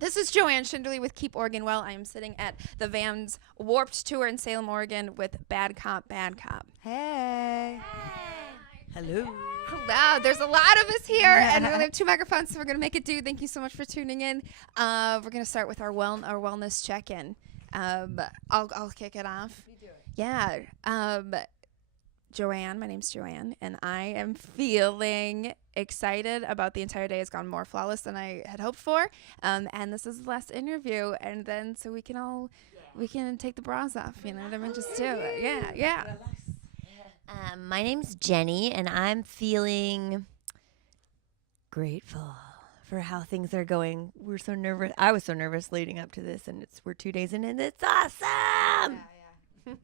This is Joanne Schinderly with Keep Oregon Well. I am sitting at the Vans Warped Tour in Salem, Oregon with Bad Cop, Bad Cop. Hey. Hello. Hello. There's a lot of us here, and we only have 2 microphones, so we're going to make it do. Thank you so much for tuning in. We're going to start with our wellness check-in. I'll kick it off. You do it. Yeah. Joanne, my name's Joanne, and I am feeling excited about the entire day. Has gone more flawless than I had hoped for. And this is the last interview, and then so we can take the bras off. You know what I mean? Just do it. Yeah. My name's Jenny, and I'm feeling grateful for how things are going. We're so nervous. I was so nervous leading up to this, and we're 2 days in, and it's awesome. Yeah.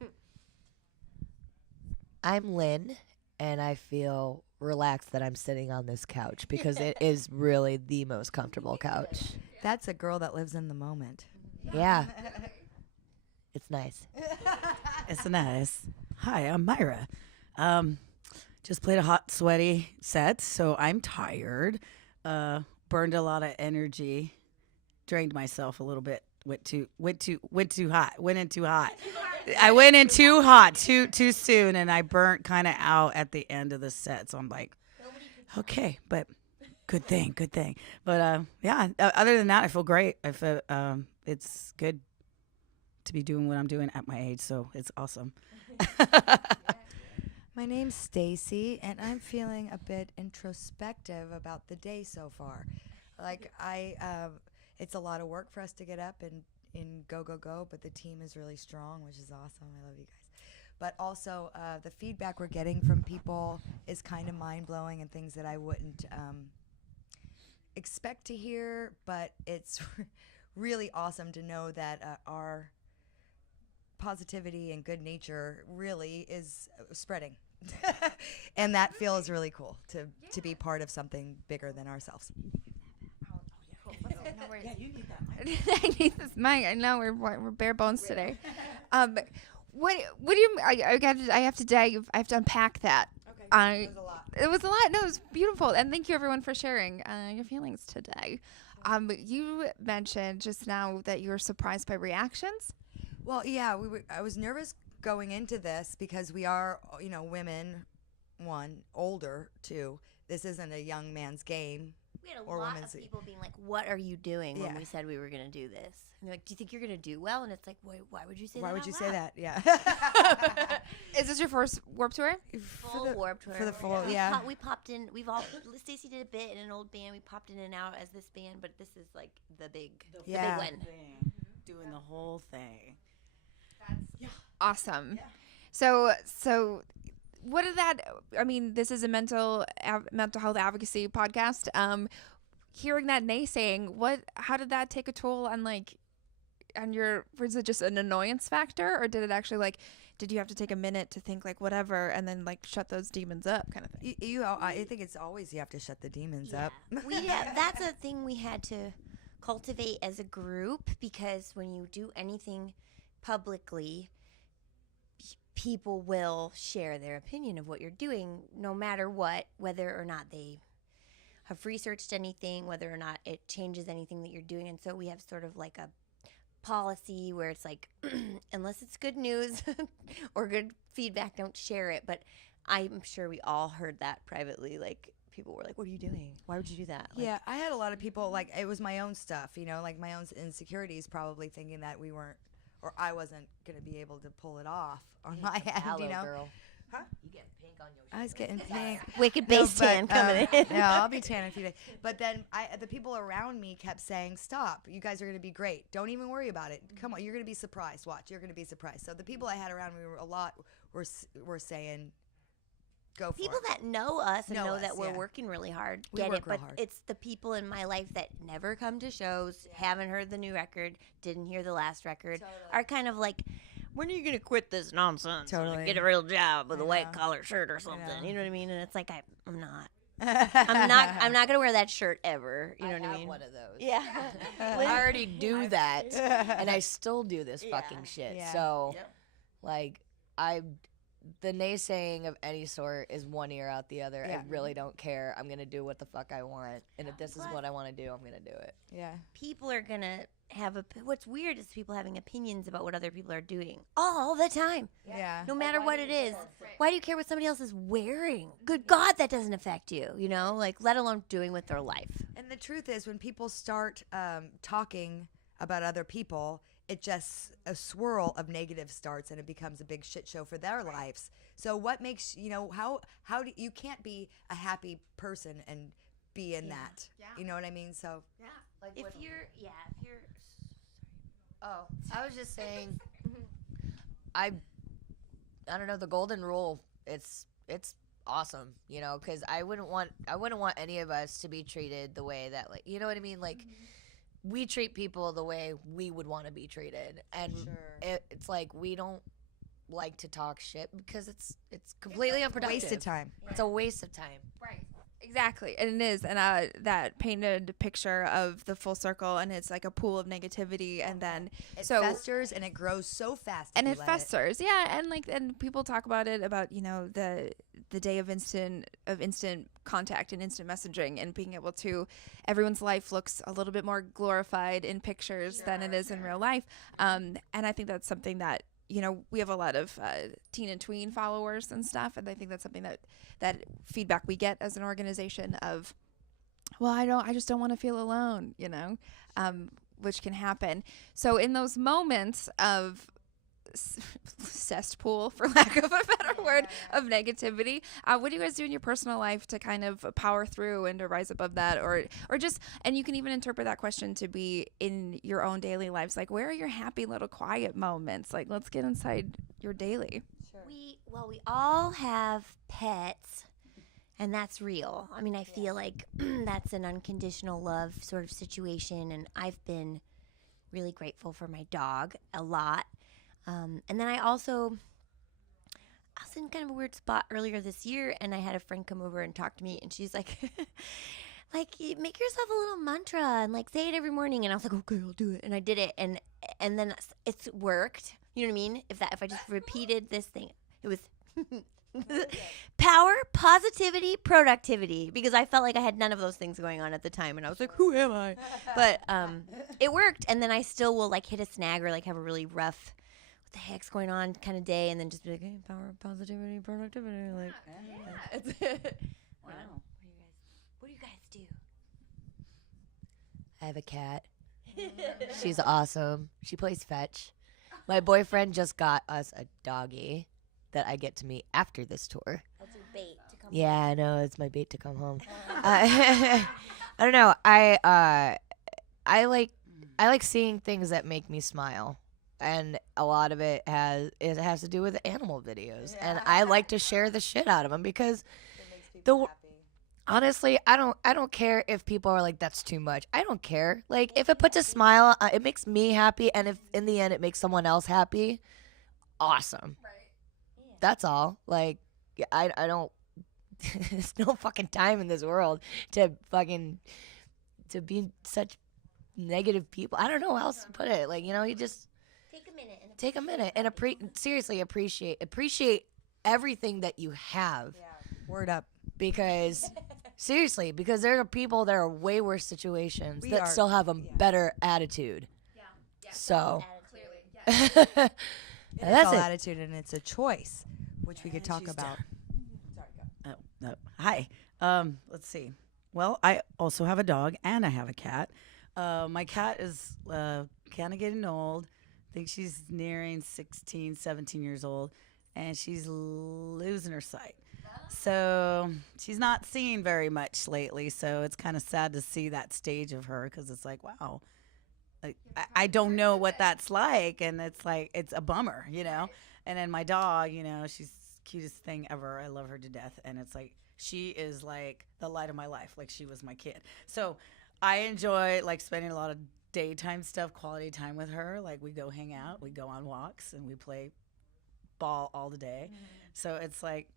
I'm Lynn, and I feel relaxed that I'm sitting on this couch because it is really the most comfortable couch. That's a girl that lives in the moment. Yeah. It's nice. It's nice. Hi, I'm Myra. Just played a hot, sweaty set, so I'm tired. Burned a lot of energy. Drained myself a little bit. Went too hot. Went in too hot. I went in too hot too soon, and I burnt kind of out at the end of the set. So I'm like, okay, but good thing. But yeah. Other than that, I feel great. I feel it's good to be doing what I'm doing at my age. So it's awesome. My name's Stacy, and I'm feeling a bit introspective about the day so far. Like it's a lot of work for us to get up and go, but the team is really strong, which is awesome. I love you guys. But also, the feedback we're getting from people is kind of mind-blowing and things that I wouldn't expect to hear, but it's really awesome to know that our positivity and good nature really is spreading. And that feels really cool to be part of something bigger than ourselves. Yeah, you need that. I need this mic. I know we're bare bones today. What do you? I have to unpack that. Okay, it was a lot. It was a lot. No, it was beautiful, and thank you everyone for sharing your feelings today. You mentioned just now that you were surprised by reactions. Well, yeah, I was nervous going into this because we are, women, one, older, two. This isn't a young man's game. We had a Or lot women's- of people being like, what are you doing when Yeah. we said we were going to do this? And they're like, do you think you're going to do well? And it's like, why would you say Why that would out you loud? say that? Yeah. Is this your first Warped Tour? Full Warped Tour. for the full, yeah. We popped in. Stacey did a bit in an old band. We popped in and out as this band, but this is like the big Yeah. one. Doing the whole thing. Awesome. Yeah. So what did that? I mean, this is a mental health advocacy podcast. Hearing that naysaying, how did that take a toll on your? Was it just an annoyance factor, or did it actually did you have to take a minute to think whatever and then shut those demons up kind of thing? I think it's always you have to shut the demons up. That's a thing we had to cultivate as a group, because when you do anything publicly, people will share their opinion of what you're doing, no matter what, whether or not they have researched anything, whether or not it changes anything that you're doing. And so we have sort of like a policy where it's like, unless it's good news or good feedback, don't share it. But I'm sure we all heard that privately. People were like, what are you doing? Why would you do that? Yeah, I had a lot of people, it was my own stuff, my own insecurities, probably thinking that we weren't, or I wasn't going to be able to pull it off on my end, Girl. Huh? You get pink on your I was getting pink. Wicked base tan coming in. Yeah, I'll be tan in a few days. But then the people around me kept saying, stop. You guys are going to be great. Don't even worry about it. Come on. You're going to be surprised. Watch. You're going to be surprised. So the people I had around me were saying, go for People it. that know us and Know know us, that we're yeah. working really hard We get work it, real but hard. it's the people in my life that never come to shows, haven't heard the new record, didn't hear the last record, are kind of like, when are you gonna quit this nonsense? and Totally. Get a real job with I a white know. collar shirt or something. know. You know what I mean? And it's like I'm not. I'm not gonna wear that shirt ever. You know what I have mean? one of those. Yeah. I already do that, and I still do this fucking shit. Yeah. So, Yep. the naysaying of any sort is one ear out the other. Yeah. I really don't care. I'm gonna do what the fuck I want, and if this is what I want to do, I'm gonna do it. Yeah. People are gonna have what's weird is people having opinions about what other people are doing all the time, Yeah. no matter what it is. Why do you care what somebody else is wearing? Good God, that doesn't affect you, you know, like let alone doing with their life. And the truth is, when people start talking about other people, it just a swirl of negative starts, and it becomes a big shit show for their lives. So what makes how do you can't be a happy person and be in that? Yeah. You know what I mean? So If you're Oh, I was just saying, I don't know, the golden rule. It's awesome, you know, because I wouldn't want any of us to be treated the way that, like, you know what I mean, like. We treat people the way we would want to be treated, and it's like we don't like to talk shit because it's completely unproductive. waste of time. It's a waste of time. Right. Exactly. And it is. And that painted picture of the full circle, and it's like a pool of negativity. And then It so festers and it grows so fast. if and you it let festers. Yeah. And people talk about it, about, you know, the day of instant contact and instant messaging, and being able to, everyone's life looks a little bit more glorified in pictures than it is in real life. And I think that's something that, you know, we have a lot of teen and tween followers and stuff, and I think that's something that feedback we get as an organization of, well, I just don't want to feel alone, you know, which can happen. So in those moments of cesspool, for lack of a better word, of negativity, what do you guys do in your personal life to kind of power through and to rise above that, or just, and you can even interpret that question to be in your own daily lives, like, where are your happy little quiet moments? Like, let's get inside your daily. We all have pets, and that's real. I mean, I feel like that's an unconditional love sort of situation, and I've been really grateful for my dog a lot. And then I was in kind of a weird spot earlier this year, and I had a friend come over and talk to me, and she's like, make yourself a little mantra and like say it every morning. And I was like, okay, I'll do it. And I did it, and then it's worked. You know what I mean? If I just repeated this thing, it was power, positivity, productivity, because I felt like I had none of those things going on at the time, and I was like, who am I? But it worked, and then I still will like hit a snag or like have a really rough, what the heck's going on kind of day, and then just be like, hey, power, positivity, productivity, like. Wow. What do you guys do? I have a cat. She's awesome. She plays fetch. My boyfriend just got us a doggy that I get to meet after this tour. That's your bait to come. Yeah, I know, it's my bait to come home. I don't know. I like seeing things that make me smile, and a lot of it has to do with animal videos, and I like to share the shit out of them because honestly, I don't care if people are like, that's too much. I don't care. Like, if it puts a smile, it makes me happy, and if in the end it makes someone else happy, awesome. Right. Yeah. That's all. Like, I don't. There's no fucking time in this world to be such negative people. I don't know how else to put it. Like, you know, you just take a minute and seriously appreciate everything that you have. Yeah. Word up. Because seriously, because there are people that are way worse situations that still have a better attitude. Yeah. So Clearly. That's all attitude, and it's a choice, which we could talk about. Sorry, go. No. Hi. Let's see. Well, I also have a dog and I have a cat. My cat is kind of getting old. I think she's nearing 16, 17 years old, and she's losing her sight. So she's not seeing very much lately. So it's kind of sad to see that stage of her, because it's like, wow, like, I don't know what that's like. And it's like, it's a bummer, you know? And then my dog, you know, she's the cutest thing ever. I love her to death. And it's like, she is like the light of my life. Like, she was my kid. So I enjoy like spending a lot of daytime stuff, quality time with her. Like, we go hang out, we go on walks, and we play ball all the day. So it's like,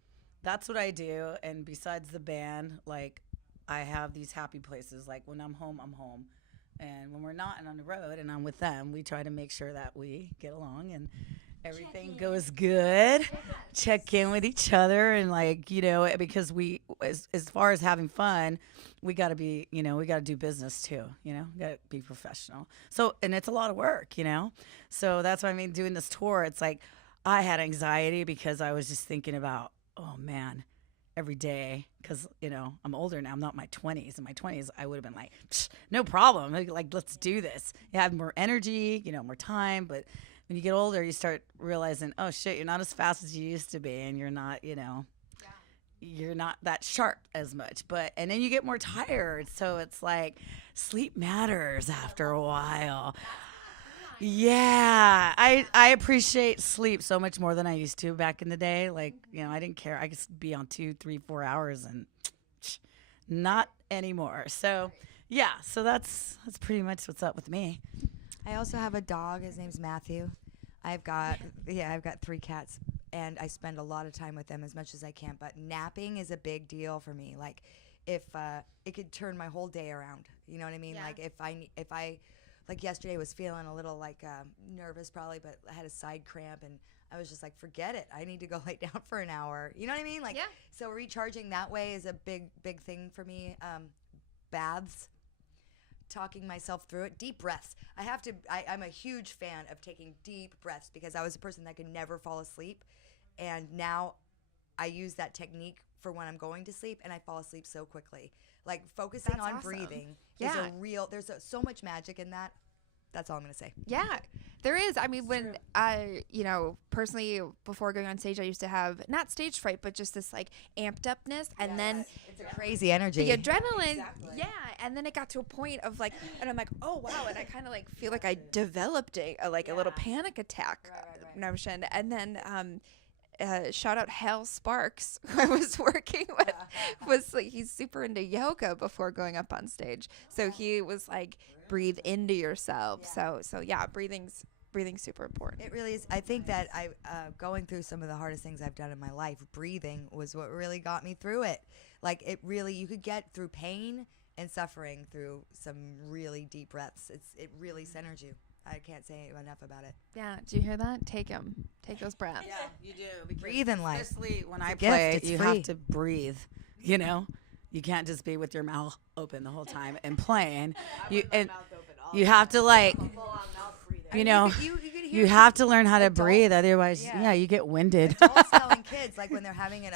that's what I do. And besides the band, like, I have these happy places. Like, when I'm home, I'm home. And when we're not and on the road and I'm with them, we try to make sure that we get along. everything goes good. Check in with each other and like, because we as far as having fun, we got to be, we got to do business too, got to be professional. So, and it's a lot of work, So that's why I mean doing this tour, it's like I had anxiety because I was just thinking about, oh man, every day because I'm older now. I'm not in my 20s. In my 20s I would have been like, no problem, like let's do this. You have more energy, more time. But when you get older you start realizing, oh shit, you're not as fast as you used to be, and you're not you're not that sharp as much. And then you get more tired, so it's like sleep matters after a while. Yeah, I appreciate sleep so much more than I used to back in the day. Like, I didn't care. I could be on 2, 3, 4 hours, and not anymore. So, yeah, so that's pretty much what's up with me. I also have a dog. His name's Matthew. I've got 3 cats, and I spend a lot of time with them as much as I can. But napping is a big deal for me. Like, if it could turn my whole day around. You know what I mean? Yeah. Like if I like yesterday was feeling a little like nervous probably, but I had a side cramp and I was just like, forget it. I need to go lay down for an hour. You know what I mean? Like, Yeah. So recharging that way is a big thing for me. Baths, talking myself through it. Deep breaths. I'm a huge fan of taking deep breaths because I was a person that could never fall asleep. And now I use that technique for when I'm going to sleep, and I fall asleep so quickly. Like focusing That's on awesome. breathing Yeah. is there's so much magic in that. That's all I'm going to say. Yeah, there is. I mean, when I, personally, before going on stage, I used to have not stage fright, but just this like amped upness. And then It's a crazy energy. the adrenaline, yeah. And then it got to a point of like, and I'm like, oh, wow. And I kind of like feel like I developed a little panic attack notion. And then, shout out Hal Sparks, who I was working with, was like, he's super into yoga before going up on stage. So he was like, breathe into yourself. So yeah, breathing's super important. It really is. I think that going through some of the hardest things I've done in my life, breathing was what really got me through it. Like you could get through pain and suffering through some really deep breaths. It really centers you. I can't say enough about it. Yeah, do you hear that? Take those breaths. Yeah, you do. Breathe in life. Especially when I a gift. play, It's you free. have to breathe. You can't just be with your mouth open the whole time and playing. You have to like, you have to learn how to breathe. Otherwise, you get winded. Adults telling kids, like when they're having an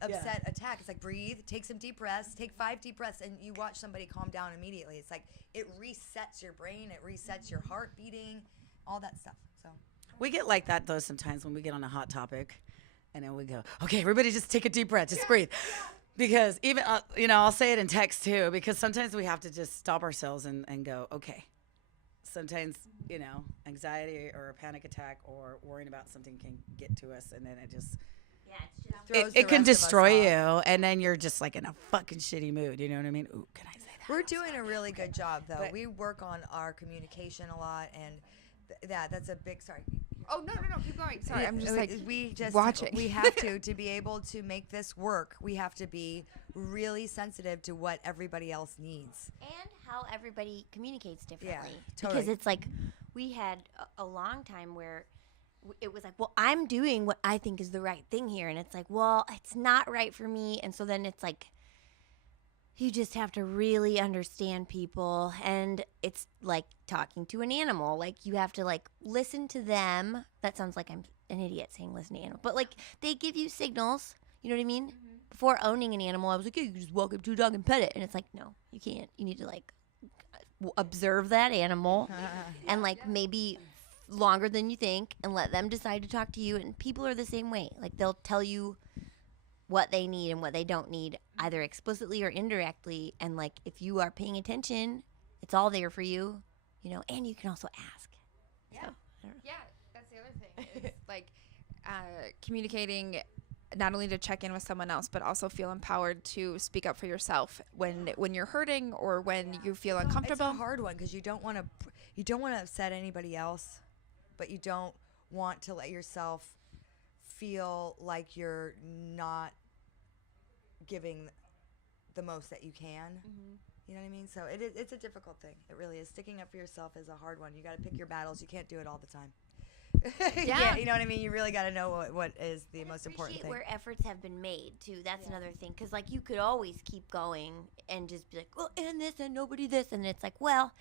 upset attack, it's like breathe, take some deep breaths, take 5 deep breaths, and you watch somebody calm down immediately. It's like it resets your brain, it resets your heart beating, all that stuff. So We get like that though sometimes when we get on a hot topic, and then we go, okay, everybody just take a deep breath, just breathe. Because even, I'll say it in text too, because sometimes we have to just stop ourselves and go, okay. Sometimes, anxiety or a panic attack or worrying about something can get to us, and then it just, throws the it can rest of us destroy off. you, and then you're just like in a fucking shitty mood. You know what I mean? Ooh, can I say that? We're doing a really good job, though. We work on our communication a lot, and that's a big. Sorry. Oh no, keep going. Sorry, I'm just like we just watching. We have to be able to make this work. We have to be really sensitive to what everybody else needs. And how everybody communicates differently. totally. Because it's like we had a long time where it was like, well, I'm doing what I think is the right thing here. And it's like, well, it's not right for me. And so then it's like, you just have to really understand people. And it's like talking to an animal. Like you have to like listen to them. That sounds like I'm an idiot saying listen to animal. But like they give you signals. You know what I mean? Mm-hmm. Before owning an animal, I was like, yeah, you can just walk up to a dog and pet it. And it's like, no, you can't. You need to like observe that animal and like maybe longer than you think and let them decide to talk to you. And people are the same way. Like they'll tell you what they need and what they don't need, either explicitly or indirectly. And like if you are paying attention, it's all there for you, and you can also ask. Yeah. So, yeah, that's the other thing. It's like communicating not only to check in with someone else, but also feel empowered to speak up for yourself when you're hurting or when you feel uncomfortable. It's a hard one because you don't want to upset anybody else, but you don't want to let yourself feel like you're not giving the most that you can. Mm-hmm. You know what I mean? So it's a difficult thing. It really is. Sticking up for yourself is a hard one. You got to pick your battles. You can't do it all the time. Yeah, you know what I mean. You really got to know what is the most important Appreciate thing. where efforts have been made too. That's another thing, because like you could always keep going and just be like, well, and this and nobody this, and it's like, well,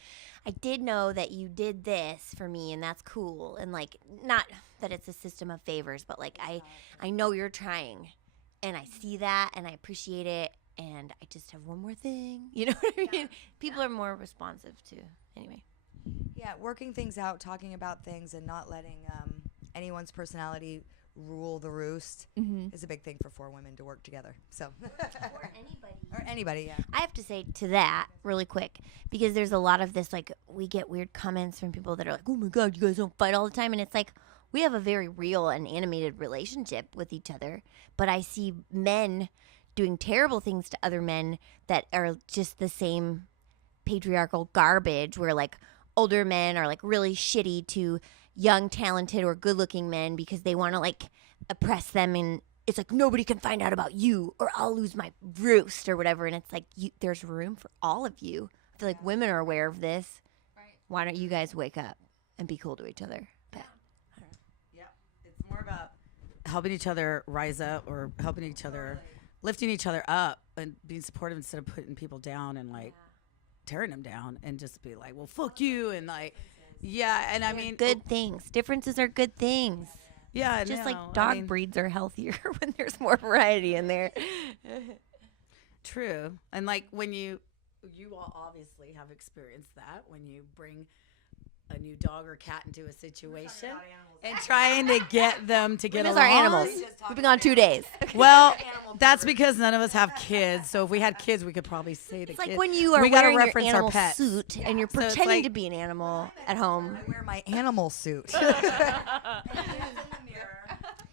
I did know that you did this for me, and that's cool, and like not that it's a system of favors, but like I know you're trying, and I see that, and I appreciate it, and I just have one more thing, you know what I mean? People are more responsive to anyway. Yeah, working things out, talking about things, and not letting anyone's personality rule the roost is a big thing for 4 women to work together. So Or anybody. or anybody, yeah. I have to say to that really quick, because there's a lot of this, like, we get weird comments from people that are like, oh my God, you guys don't fight all the time. And it's like, we have a very real and animated relationship with each other. But I see men doing terrible things to other men that are just the same patriarchal garbage, where like older men are like really shitty to young, talented, or good looking men because they want to like oppress them, and it's like nobody can find out about you or I'll lose my roost or whatever. And it's like there's room for all of you. I feel like women are aware of this. Right. Why don't you guys wake up and be cool to each other? But, Yeah, it's more about helping each other rise up, or helping each other, lifting each other up, and being supportive instead of putting people down and like tearing them down, and just be like, well, fuck you, and like, yeah, and I mean, good things. Differences are good things. yeah, Just no, like I dog mean, breeds are healthier when there's more variety in there. True, and like when you all obviously have experienced that when you bring a new dog or cat into a situation and trying to get them to get Those along. are animals. We've been gone 2 days. Well, that's because none of us have kids. So if we had kids, we could probably say to It's like kids, when you are we gotta wearing your reference our animal pets. suit and you're So it's pretending like- to be an animal at home. I wear my animal suit.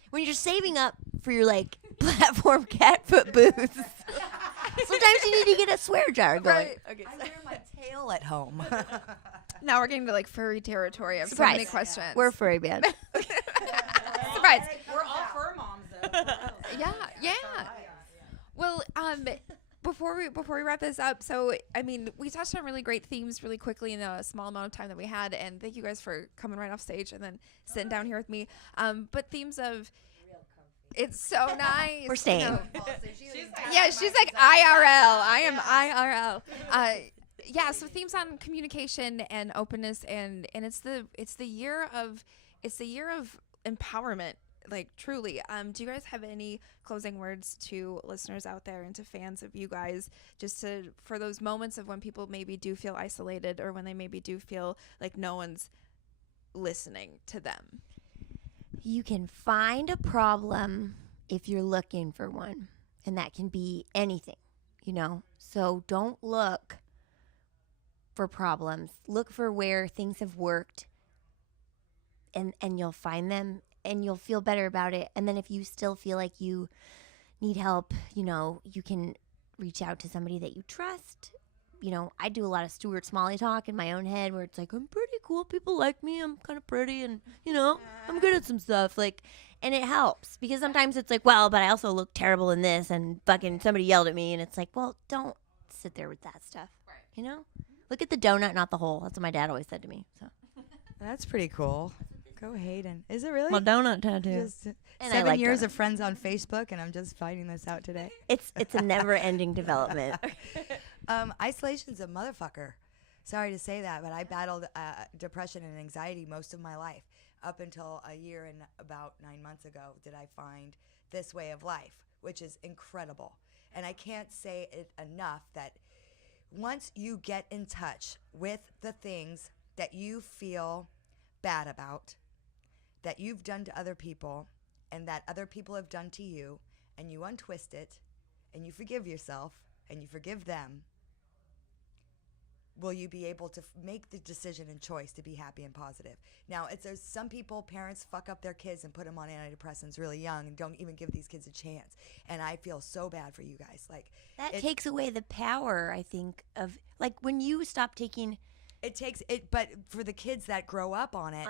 When you're saving up for your like platform cat foot boots, sometimes you need to get a swear jar going. Right. I wear my tail at home. Now we're getting to like furry territory. I have so Surprise. many questions. We're furry band. surprised. We're all fur moms, though. Yeah. Well, before we wrap this up, so I mean, we touched on really great themes really quickly in the small amount of time that we had, and thank you guys for coming right off stage and then sitting down here with me. But themes of it's so nice. We're staying. Yeah, she's like IRL. I am IRL. Yeah, so themes on communication and openness, and it's the year of empowerment. Like truly, do you guys have any closing words to listeners out there and to fans of you guys, just for those moments of when people maybe do feel isolated, or when they maybe do feel like no one's listening to them? You can find a problem if you're looking for one, and that can be anything, you know? So don't look for problems. Look for where things have worked, and you'll find them, and you'll feel better about it. And then if you still feel like you need help, you know, you can reach out to somebody that you trust. You know, I do a lot of Stuart Smalley talk in my own head where it's like, I'm pretty cool. People like me. I'm kind of pretty, and, you know, I'm good at some stuff. Like, and it helps, because sometimes it's like, well, but I also look terrible in this, and fucking somebody yelled at me. And it's like, well, don't sit there with that stuff. Right. You know, look at the donut, not the hole. That's what my dad always said to me. So That's pretty cool. Go Hayden. Is it really? my donut tattoo. Just And I 7 like years donuts. of friends on Facebook, and I'm just finding this out today. It's a never ending development. Isolation's a motherfucker. Sorry to say that, but I battled depression and anxiety most of my life. Up until a year and about 9 months ago did I find this way of life, which is incredible. And I can't say it enough that once you get in touch with the things that you feel bad about, that you've done to other people, and that other people have done to you, and you untwist it, and you forgive yourself, and you forgive them, will you be able to make the decision and choice to be happy and positive? Now, there's some people, parents fuck up their kids and put them on antidepressants really young and don't even give these kids a chance. And I feel so bad for you guys. Like That takes away the power, I think, of, like, when you stop taking... it takes it, but for the kids that grow up on it,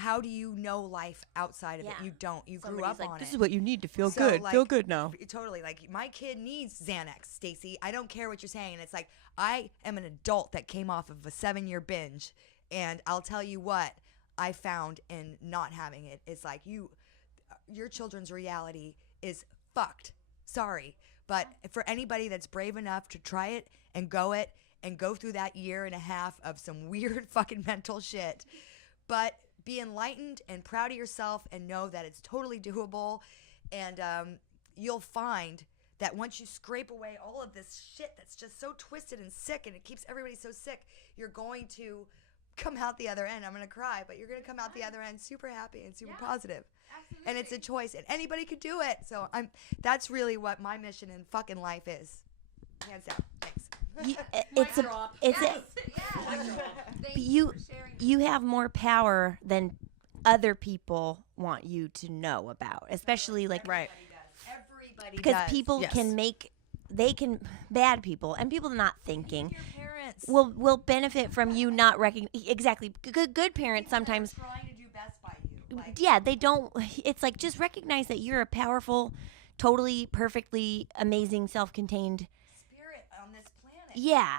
how do you know life outside of it? Yeah. You don't. You grew Somebody's up like, on this it. is what you need to feel So, good. like, Feel good now. Totally. Like, my kid needs Xanax, Stacy. I don't care what you're saying. And it's like, I am an adult that came off of a 7-year binge. And I'll tell you what, I found in not having it is like your children's reality is fucked. Sorry. But for anybody that's brave enough to try it and go through that year and a half of some weird fucking mental shit, but be enlightened and proud of yourself and know that it's totally doable. And you'll find that once you scrape away all of this shit that's just so twisted and sick and it keeps everybody so sick, you're going to come out the other end. I'm going to cry, but you're going to come out the other end super happy and super positive. Absolutely. And it's a choice, and anybody could do it. So that's really what my mission in fucking life is. Hands down. Thanks. You have more power than other people want you to know about, especially like Everybody does. because people Yes. bad people and people not thinking Your parents will benefit from you not recognizing. Exactly. Good parents sometimes, trying to do best by you. Like, yeah, they don't. It's like just recognize that you're a powerful, totally, perfectly amazing, self-contained spirit on this planet. yeah,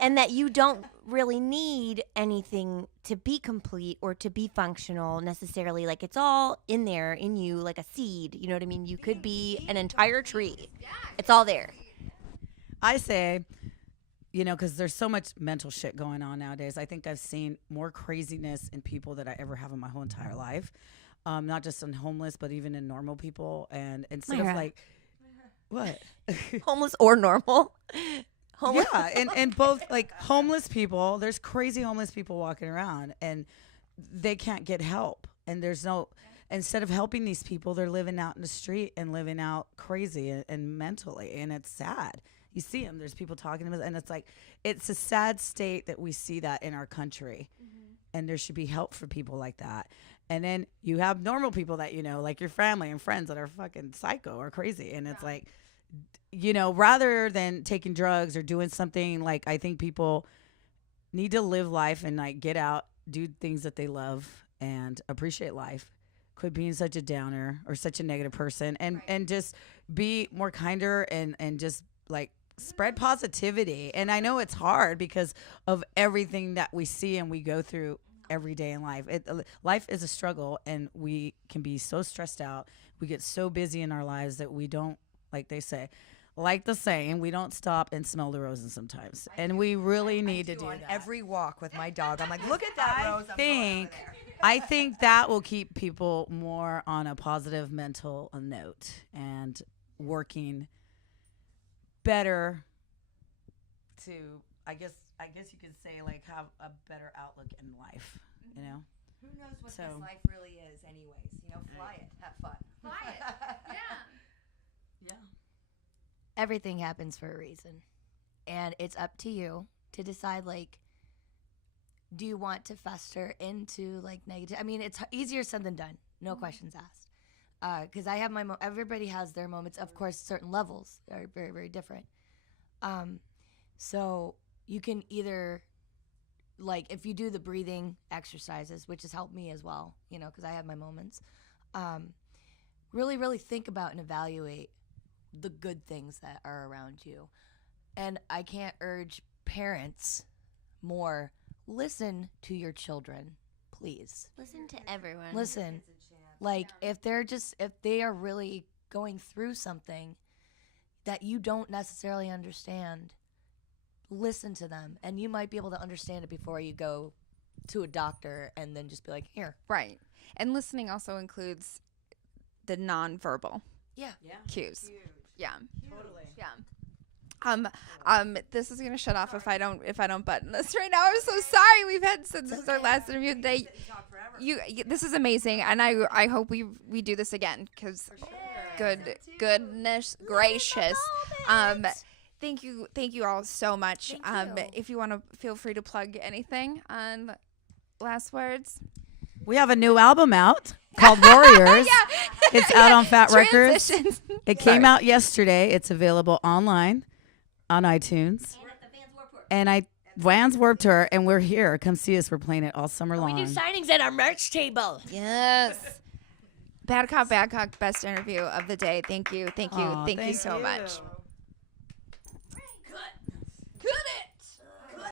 and that you don't really need anything to be complete or to be functional necessarily. Like it's all in there in you, like a seed. You know what I mean? You could be an entire tree. It's all there. I say, because there's so much mental shit going on nowadays. I think I've seen more craziness in people than I ever have in my whole entire life. Not just in homeless, but even in normal people. And instead of Myra. like, what? Homeless or normal. Homeless. Yeah, and both like homeless people. There's crazy homeless people walking around, and they can't get help. And there's no. Instead of helping these people, they're living out in the street and living out crazy and mentally, and it's sad. You see them. There's people talking to them, and it's like it's a sad state that we see that in our country, and there should be help for people like that. And then you have normal people that like your family and friends that are fucking psycho or crazy, and it's like. Rather than taking drugs or doing something, like I think people need to live life and like get out, do things that they love and appreciate life. Quit being such a downer or such a negative person and just be more kinder and just like spread positivity. And I know it's hard because of everything that we see and we go through every day in life. Life is a struggle, and we can be so stressed out. We get so busy in our lives that we don't, like they say, like the saying, we don't stop and smell the roses sometimes. And we really need to do on that. every walk with my dog. I'm like, look at that rose. I'm going over there. I think that will keep people more on a positive mental note and working better to, I guess you could say, like, have a better outlook in life, Who knows what So- this life really is anyways. Fly it. Have fun. Fly it. Yeah. Yeah. Everything happens for a reason. And it's up to you to decide, like, do you want to fester into, like, negative? I mean, it's easier said than done. No questions asked. Because I have everybody has their moments. Of course, certain levels are very, very different. So you can either, like, if you do the breathing exercises, which has helped me as well, because I have my moments, really, really think about and evaluate the good things that are around you. And I can't urge parents more. Listen to your children, please. Listen to everyone. Listen, like if they are really going through something that you don't necessarily understand, listen to them, and you might be able to understand it before you go to a doctor and then just be like, here. Right. And listening also includes the nonverbal Yeah. cues. Yeah. Totally. Yeah. This is gonna shut off if I don't button this right now. I'm so sorry. We've had since this is our last interview of the day. This is amazing, and I hope we do this again because goodness gracious. Thank you all so much. Thank you. If you want to feel free to plug anything. Last words. We have a new album out called Warriors. It's out on Fat Records. Transitions. It came out yesterday. It's available online on iTunes. And Vans Warped Tour, and we're here. Come see us. We're playing it all summer long. We do signings at our merch table. Yes. Bad Cop, best interview of the day. Thank you Aw, so much. Good.